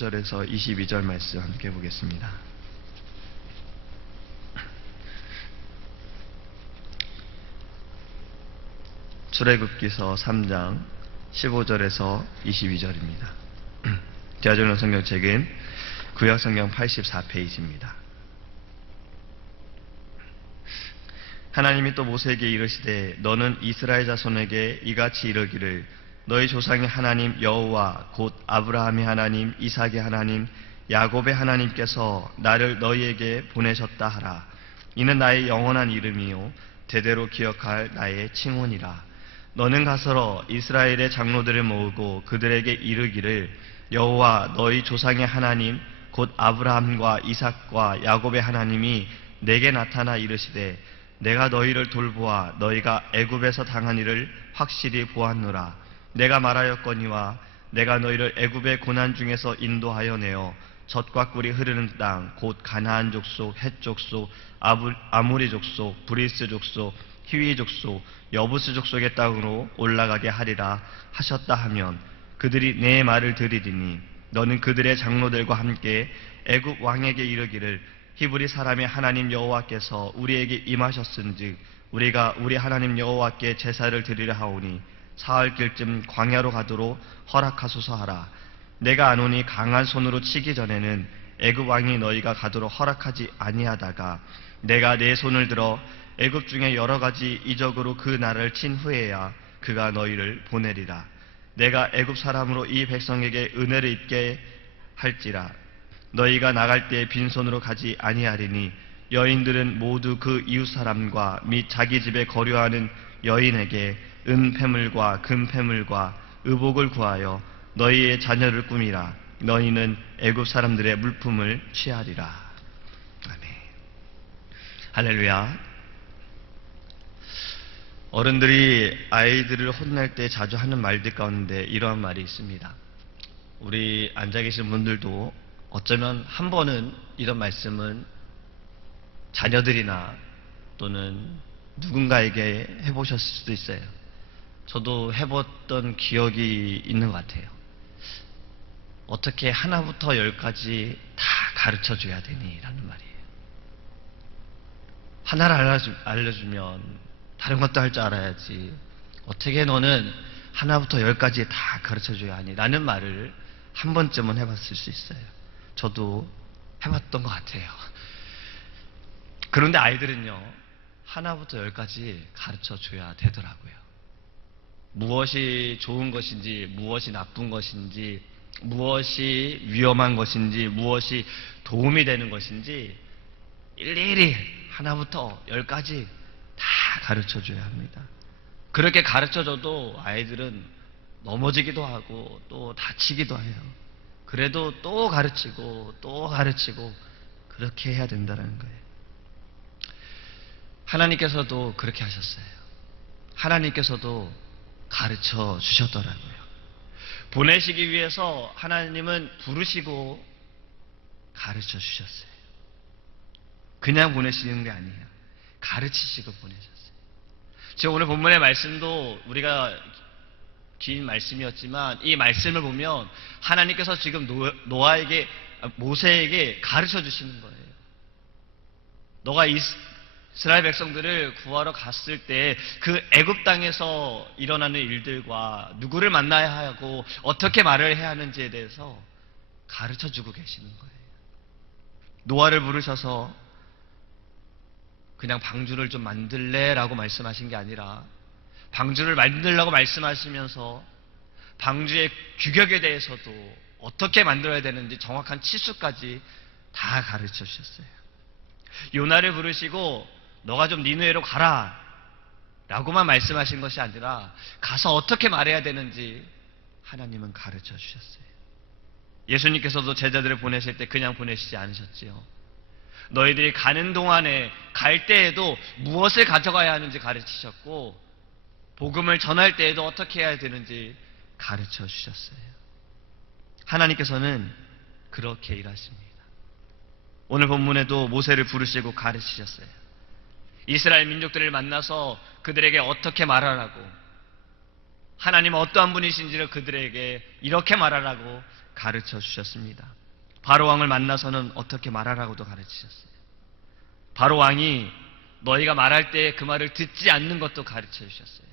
15절에서 22절 말씀 함께 보겠습니다. 출애굽기서 3장 15절에서 22절입니다. 제가 주는 성경책은 구약성경 84페이지입니다. 하나님이 또 모세에게 이르시되 너는 이스라엘 자손에게 이같이 이르기를 너희 조상의 하나님 여호와 곧 아브라함의 하나님 이삭의 하나님 야곱의 하나님께서 나를 너희에게 보내셨다 하라. 이는 나의 영원한 이름이요 대대로 기억할 나의 칭혼이라. 너는 가서러 이스라엘의 장로들을 모으고 그들에게 이르기를 여호와 너희 조상의 하나님 곧 아브라함과 이삭과 야곱의 하나님이 내게 나타나 이르시되 내가 너희를 돌보아 너희가 애굽에서 당한 일을 확실히 보았노라. 내가 말하였거니와 내가 너희를 애굽의 고난 중에서 인도하여 내어 젖과 꿀이 흐르는 땅 곧 가나안 족속, 헷 족속, 아모리 족속, 브리스 족속, 히위 족속, 여부스 족속의 땅으로 올라가게 하리라 하셨다 하면 그들이 내 말을 들으리니 너는 그들의 장로들과 함께 애굽 왕에게 이르기를 히브리 사람의 하나님 여호와께서 우리에게 임하셨은즉 우리가 우리 하나님 여호와께 제사를 드리려 하오니 사흘길쯤 광야로 가도록 허락하소서 하라. 내가 아노니 강한 손으로 치기 전에는 애굽 왕이 너희가 가도록 허락하지 아니하다가 내가 내 손을 들어 애굽 중에 여러 가지 이적으로 그 나라를 친 후에야 그가 너희를 보내리라. 내가 애굽 사람으로 이 백성에게 은혜를 입게 할지라. 너희가 나갈 때 빈손으로 가지 아니하리니 여인들은 모두 그 이웃 사람과 및 자기 집에 거류하는 여인에게 은폐물과 금폐물과 의복을 구하여 너희의 자녀를 꾸미라. 너희는 애굽 사람들의 물품을 취하리라. 아멘. 할렐루야. 어른들이 아이들을 혼낼 때 자주 하는 말들 가운데 이러한 말이 있습니다. 우리 앉아 계신 분들도 어쩌면 한 번은 이런 말씀은 자녀들이나 또는 누군가에게 해보셨을 수도 있어요. 저도 해봤던 기억이 있는 것 같아요. 어떻게 하나부터 열까지 다 가르쳐줘야 되니? 라는 말이에요. 하나를 알려주면 다른 것도 할 줄 알아야지. 어떻게 너는 하나부터 열까지 다 가르쳐줘야 하니? 라는 말을 한 번쯤은 해봤을 수 있어요. 저도 해봤던 것 같아요. 그런데 아이들은요, 하나부터 열까지 가르쳐줘야 되더라고요. 무엇이 좋은 것인지, 무엇이 나쁜 것인지, 무엇이 위험한 것인지, 무엇이 도움이 되는 것인지 일일이 하나부터 열까지 다 가르쳐줘야 합니다. 그렇게 가르쳐줘도 아이들은 넘어지기도 하고 또 다치기도 해요. 그래도 또 가르치고 또 가르치고 그렇게 해야 된다는 거예요. 하나님께서도 그렇게 하셨어요. 하나님께서도 가르쳐 주셨더라고요. 보내시기 위해서 하나님은 부르시고 가르쳐 주셨어요. 그냥 보내시는 게 아니에요. 가르치시고 보내셨어요. 지금 오늘 본문의 말씀도 우리가 긴 말씀이었지만 이 말씀을 보면 하나님께서 지금 모세에게 가르쳐 주시는 거예요. 너가 이스라엘 백성들을 구하러 갔을 때 그 애굽 땅에서 일어나는 일들과 누구를 만나야 하고 어떻게 말을 해야 하는지에 대해서 가르쳐 주고 계시는 거예요. 노아를 부르셔서 그냥 방주를 좀 만들래라고 말씀하신 게 아니라 방주를 만들라고 말씀하시면서 방주의 규격에 대해서도 어떻게 만들어야 되는지 정확한 치수까지 다 가르쳐 주셨어요. 요나를 부르시고 너가 좀 니느웨로 가라 라고만 말씀하신 것이 아니라 가서 어떻게 말해야 되는지 하나님은 가르쳐 주셨어요. 예수님께서도 제자들을 보내실 때 그냥 보내시지 않으셨지요. 너희들이 가는 동안에 갈 때에도 무엇을 가져가야 하는지 가르치셨고 복음을 전할 때에도 어떻게 해야 되는지 가르쳐 주셨어요. 하나님께서는 그렇게 일하십니다. 오늘 본문에도 모세를 부르시고 가르치셨어요. 이스라엘 민족들을 만나서 그들에게 어떻게 말하라고 하나님은 어떠한 분이신지를 그들에게 이렇게 말하라고 가르쳐 주셨습니다. 바로왕을 만나서는 어떻게 말하라고도 가르치셨어요. 바로왕이 너희가 말할 때 그 말을 듣지 않는 것도 가르쳐 주셨어요.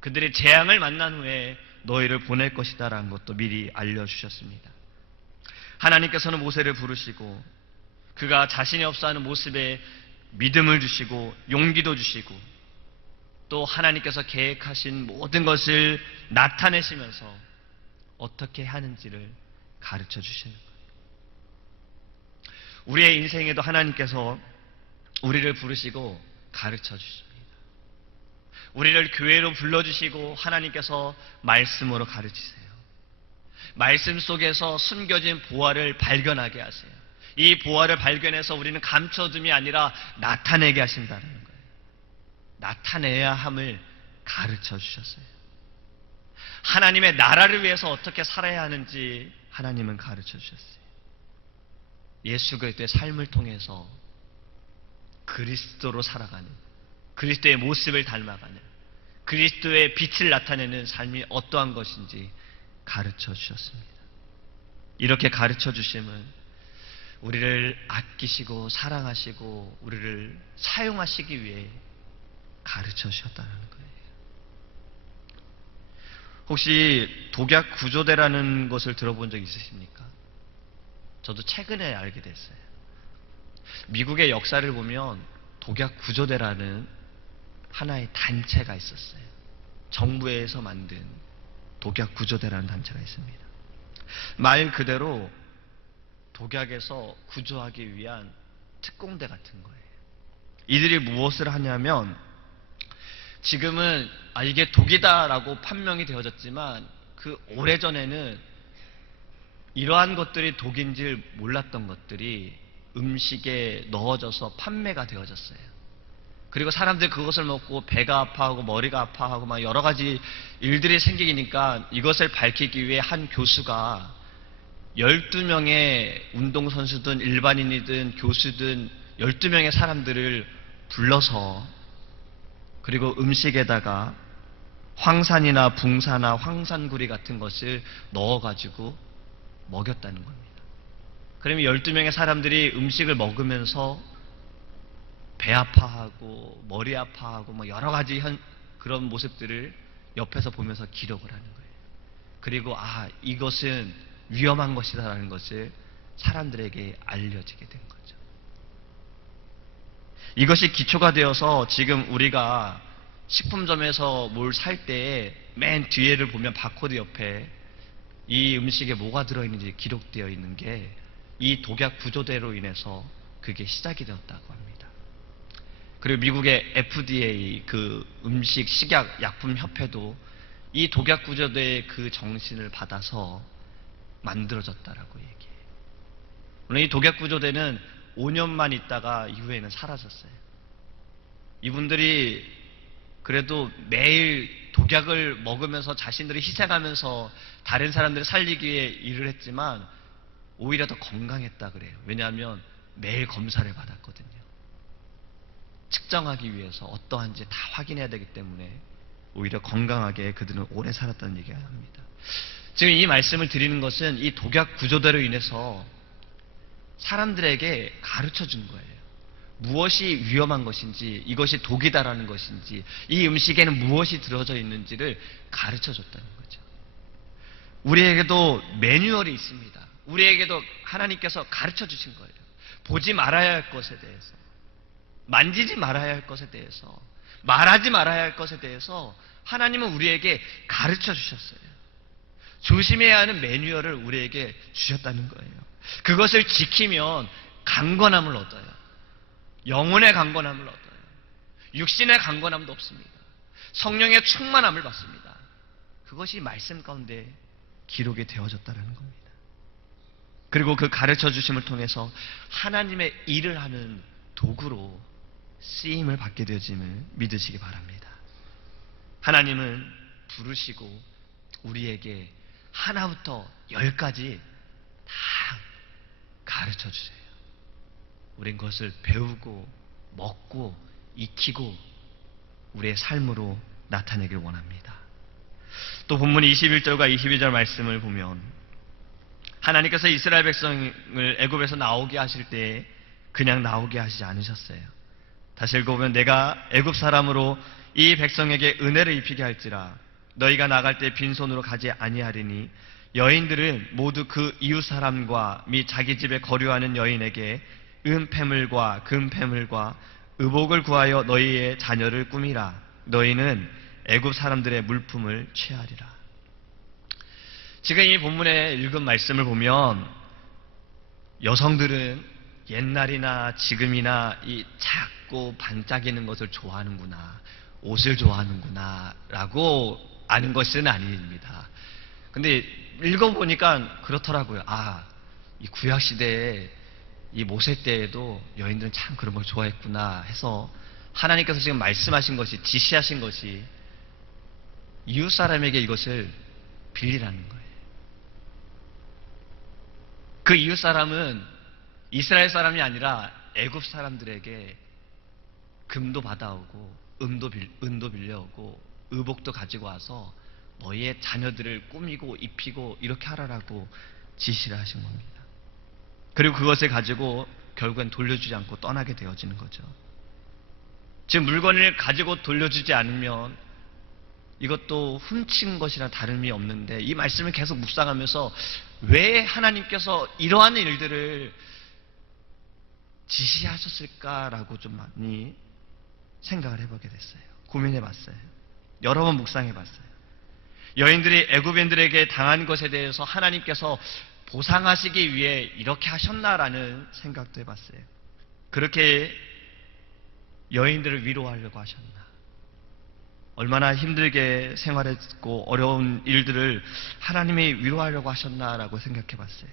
그들의 재앙을 만난 후에 너희를 보낼 것이다 라는 것도 미리 알려주셨습니다. 하나님께서는 모세를 부르시고 그가 자신이 없어하는 모습에 믿음을 주시고 용기도 주시고 또 하나님께서 계획하신 모든 것을 나타내시면서 어떻게 하는지를 가르쳐 주시는 거예요. 우리의 인생에도 하나님께서 우리를 부르시고 가르쳐 주십니다. 우리를 교회로 불러주시고 하나님께서 말씀으로 가르치세요. 말씀 속에서 숨겨진 보화를 발견하게 하세요. 이 보화를 발견해서 우리는 감춰둠이 아니라 나타내게 하신다는 거예요. 나타내야 함을 가르쳐 주셨어요. 하나님의 나라를 위해서 어떻게 살아야 하는지 하나님은 가르쳐 주셨어요. 예수 그리스도의 삶을 통해서 그리스도로 살아가는, 그리스도의 모습을 닮아가는, 그리스도의 빛을 나타내는 삶이 어떠한 것인지 가르쳐 주셨습니다. 이렇게 가르쳐 주심은 우리를 아끼시고 사랑하시고 우리를 사용하시기 위해 가르쳐 주셨다는 거예요. 혹시 독약 구조대라는 것을 들어본 적 있으십니까? 저도 최근에 알게 됐어요. 미국의 역사를 보면 독약 구조대라는 하나의 단체가 있었어요. 정부에서 만든 독약 구조대라는 단체가 있습니다. 말 그대로 독약에서 구조하기 위한 특공대 같은 거예요. 이들이 무엇을 하냐면 지금은 이게 독이다라고 판명이 되어졌지만 그 오래전에는 이러한 것들이 독인지 몰랐던 것들이 음식에 넣어져서 판매가 되어졌어요. 그리고 사람들이 그것을 먹고 배가 아파하고 머리가 아파하고 막 여러 가지 일들이 생기니까 이것을 밝히기 위해 한 교수가 12명의 운동선수든 일반인이든 교수든 12명의 사람들을 불러서 그리고 음식에다가 황산이나 붕사나 황산구리 같은 것을 넣어가지고 먹였다는 겁니다. 그러면 12명의 사람들이 음식을 먹으면서 배 아파하고 머리 아파하고 뭐 여러 가지 그런 모습들을 옆에서 보면서 기록을 하는 거예요. 그리고 이것은 위험한 것이다라는 것을 사람들에게 알려지게 된 거죠. 이것이 기초가 되어서 지금 우리가 식품점에서 뭘 살 때 맨 뒤에를 보면 바코드 옆에 이 음식에 뭐가 들어있는지 기록되어 있는 게 이 독약 구조대로 인해서 그게 시작이 되었다고 합니다. 그리고 미국의 FDA 그 음식 식약 약품 협회도 이 독약 구조대의 그 정신을 받아서 만들어졌다라고 얘기해요. 물론 이 독약 구조대는 5년만 있다가 이후에는 사라졌어요. 이분들이 그래도 매일 독약을 먹으면서 자신들이 희생하면서 다른 사람들을 살리기 위해 일을 했지만 오히려 더 건강했다 그래요. 왜냐하면 매일 검사를 받았거든요. 측정하기 위해서 어떠한지 다 확인해야 되기 때문에 오히려 건강하게 그들은 오래 살았다는 얘기가 합니다. 지금 이 말씀을 드리는 것은 이 독약 구조대로 인해서 사람들에게 가르쳐 준 거예요. 무엇이 위험한 것인지, 이것이 독이다라는 것인지, 이 음식에는 무엇이 들어져 있는지를 가르쳐 줬다는 거죠. 우리에게도 매뉴얼이 있습니다. 우리에게도 하나님께서 가르쳐 주신 거예요. 보지 말아야 할 것에 대해서, 만지지 말아야 할 것에 대해서, 말하지 말아야 할 것에 대해서 하나님은 우리에게 가르쳐 주셨어요. 조심해야 하는 매뉴얼을 우리에게 주셨다는 거예요. 그것을 지키면 강건함을 얻어요. 영혼의 강건함을 얻어요. 육신의 강건함도 없습니다. 성령의 충만함을 받습니다. 그것이 말씀 가운데 기록이 되어졌다는 겁니다. 그리고 그 가르쳐 주심을 통해서 하나님의 일을 하는 도구로 쓰임을 받게 되어짐을 믿으시기 바랍니다. 하나님은 부르시고 우리에게 하나부터 10까지 다 가르쳐 주세요. 우린 그것을 배우고 먹고 익히고 우리의 삶으로 나타내길 원합니다. 또 본문 21절과 22절 말씀을 보면 하나님께서 이스라엘 백성을 애굽에서 나오게 하실 때 그냥 나오게 하시지 않으셨어요. 다시 읽어보면 내가 애굽 사람으로 이 백성에게 은혜를 입히게 할지라 너희가 나갈 때 빈손으로 가지 아니하리니 여인들은 모두 그 이웃 사람과 및 자기 집에 거류하는 여인에게 은폐물과 금폐물과 의복을 구하여 너희의 자녀를 꾸미라. 너희는 애굽 사람들의 물품을 취하리라. 지금 이 본문에 읽은 말씀을 보면 여성들은 옛날이나 지금이나 이 작고 반짝이는 것을 좋아하는구나, 옷을 좋아하는구나 라고 아는 것은 아닙니다. 근데 읽어보니까 그렇더라고요. 이 구약시대에 이 모세 때에도 여인들은 참 그런 걸 좋아했구나 해서 하나님께서 지금 말씀하신 것이, 지시하신 것이 이웃 사람에게 이것을 빌리라는 거예요. 그 이웃 사람은 이스라엘 사람이 아니라 애굽 사람들에게 금도 받아오고 은도 빌려오고 의복도 가지고 와서 너희의 자녀들을 꾸미고 입히고 이렇게 하라라고 지시를 하신 겁니다. 그리고 그것을 가지고 결국엔 돌려주지 않고 떠나게 되어지는 거죠. 지금 물건을 가지고 돌려주지 않으면 이것도 훔친 것이랑 다름이 없는데 이 말씀을 계속 묵상하면서 왜 하나님께서 이러한 일들을 지시하셨을까라고 좀 많이 생각을 해보게 됐어요. 고민해봤어요. 여러 번 묵상해봤어요. 여인들이 애굽인들에게 당한 것에 대해서 하나님께서 보상하시기 위해 이렇게 하셨나라는 생각도 해봤어요. 그렇게 여인들을 위로하려고 하셨나? 얼마나 힘들게 생활했고 어려운 일들을 하나님이 위로하려고 하셨나라고 생각해봤어요.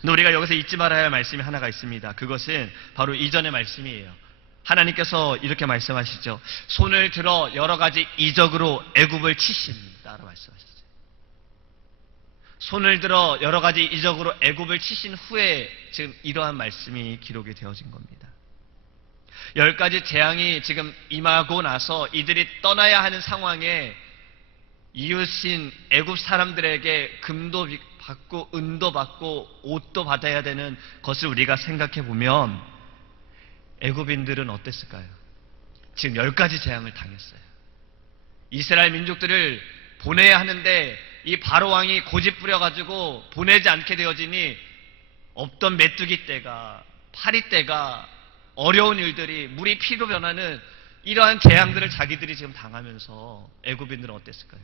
근데 우리가 여기서 잊지 말아야 할 말씀이 하나가 있습니다. 그것은 바로 이전의 말씀이에요. 하나님께서 이렇게 말씀하시죠. 손을 들어 여러 가지 이적으로 애굽을 치신다라고 말씀하셨어요. 손을 들어 여러 가지 이적으로 애굽을 치신 후에 지금 이러한 말씀이 기록이 되어진 겁니다. 10가지 재앙이 지금 임하고 나서 이들이 떠나야 하는 상황에 이웃인 애굽 사람들에게 금도 받고 은도 받고 옷도 받아야 되는 것을 우리가 생각해 보면 애굽인들은 어땠을까요? 지금 10가지 재앙을 당했어요. 이스라엘 민족들을 보내야 하는데 이 바로 왕이 고집 부려가지고 보내지 않게 되어지니 없던 메뚜기 떼가, 파리 떼가, 어려운 일들이, 물이 피로 변하는 이러한 재앙들을 자기들이 지금 당하면서 애굽인들은 어땠을까요?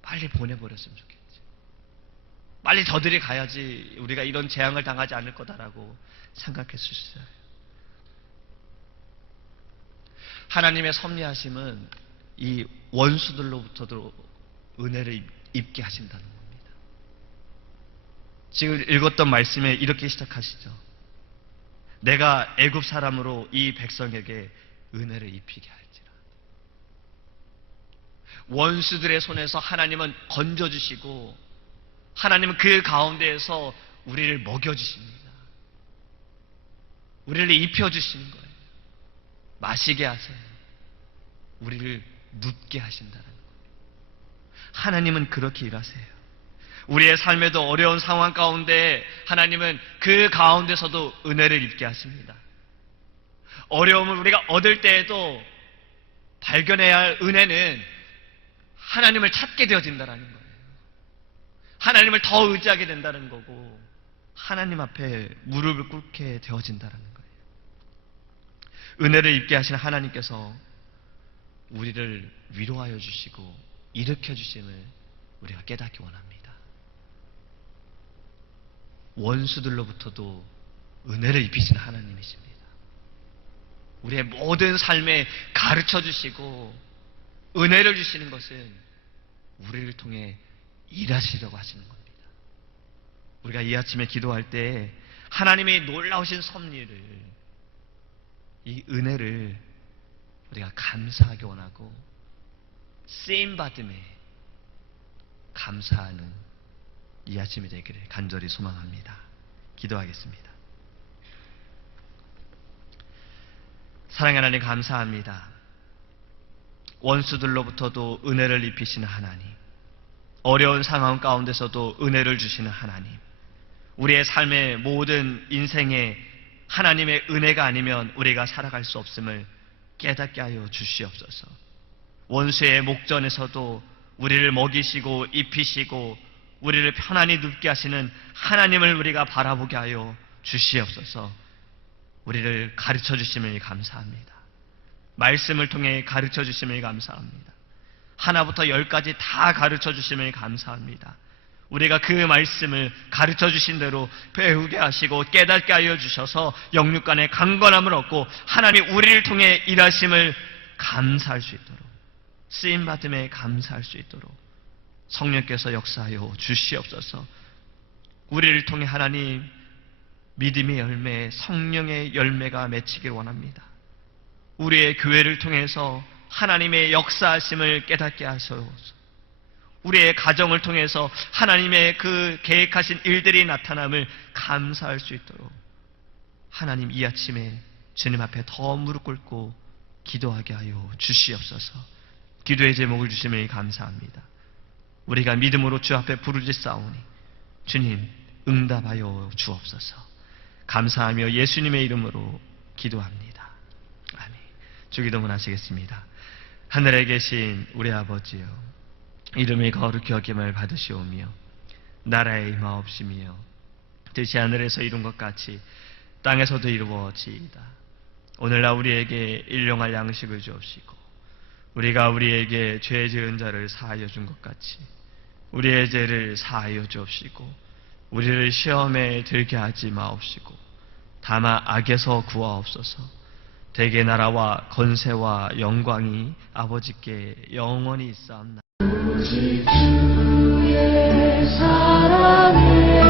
빨리 보내버렸으면 좋겠지. 빨리 저들이 가야지 우리가 이런 재앙을 당하지 않을 거다라고 생각했을 수 있어요. 하나님의 섭리하심은 이 원수들로부터도 은혜를 입게 하신다는 겁니다. 지금 읽었던 말씀에 이렇게 시작하시죠. 내가 애굽 사람으로 이 백성에게 은혜를 입히게 할지라. 원수들의 손에서 하나님은 건져주시고 하나님은 그 가운데에서 우리를 먹여주십니다. 우리를 입혀주시는 거예요. 마시게 하세요. 우리를 눕게 하신다는 거예요. 하나님은 그렇게 일하세요. 우리의 삶에도 어려운 상황 가운데 하나님은 그 가운데서도 은혜를 입게 하십니다. 어려움을 우리가 얻을 때에도 발견해야 할 은혜는 하나님을 찾게 되어진다는 거예요. 하나님을 더 의지하게 된다는 거고 하나님 앞에 무릎을 꿇게 되어진다는 거예요. 은혜를 입게 하신 하나님께서 우리를 위로하여 주시고 일으켜 주심을 우리가 깨닫기 원합니다. 원수들로부터도 은혜를 입히시는 하나님이십니다. 우리의 모든 삶에 가르쳐 주시고 은혜를 주시는 것은 우리를 통해 일하시려고 하시는 겁니다. 우리가 이 아침에 기도할 때 하나님의 놀라우신 섭리를, 이 은혜를 우리가 감사하기 원하고 쓰임받음에 감사하는 이 아침이 되기를 간절히 소망합니다. 기도하겠습니다. 사랑하는 하나님 감사합니다. 원수들로부터도 은혜를 입히시는 하나님, 어려운 상황 가운데서도 은혜를 주시는 하나님, 우리의 삶의 모든 인생에 하나님의 은혜가 아니면 우리가 살아갈 수 없음을 깨닫게 하여 주시옵소서. 원수의 목전에서도 우리를 먹이시고 입히시고 우리를 편안히 눕게 하시는 하나님을 우리가 바라보게 하여 주시옵소서. 우리를 가르쳐 주심을 감사합니다. 말씀을 통해 가르쳐 주심을 감사합니다. 하나부터 10까지 다 가르쳐 주심을 감사합니다. 우리가 그 말씀을 가르쳐 주신 대로 배우게 하시고 깨닫게 하여 주셔서 영육간의 강건함을 얻고 하나님이 우리를 통해 일하심을 감사할 수 있도록, 쓰임받음에 감사할 수 있도록 성령께서 역사하여 주시옵소서. 우리를 통해 하나님 믿음의 열매, 성령의 열매가 맺히길 원합니다. 우리의 교회를 통해서 하나님의 역사하심을 깨닫게 하소서. 우리의 가정을 통해서 하나님의 그 계획하신 일들이 나타남을 감사할 수 있도록 하나님 이 아침에 주님 앞에 더 무릎 꿇고 기도하게 하여 주시옵소서. 기도의 제목을 주심을 감사합니다. 우리가 믿음으로 주 앞에 부르짖사오니 주님 응답하여 주옵소서. 감사하며 예수님의 이름으로 기도합니다. 아멘. 주기도문 하시겠습니다. 하늘에 계신 우리 아버지여, 이름이 거룩히 여김을 받으시오며 나라의 임하옵시며 뜻이 하늘에서 이룬 것 같이 땅에서도 이루어지이다. 오늘날 우리에게 일용할 양식을 주옵시고 우리가 우리에게 죄 지은 자를 사하여 준 것 같이 우리의 죄를 사하여 주옵시고 우리를 시험에 들게 하지 마옵시고 다만 악에서 구하옵소서. 대개 나라와 권세와 영광이 아버지께 영원히 있사옵나이다. 오직 주의 사랑에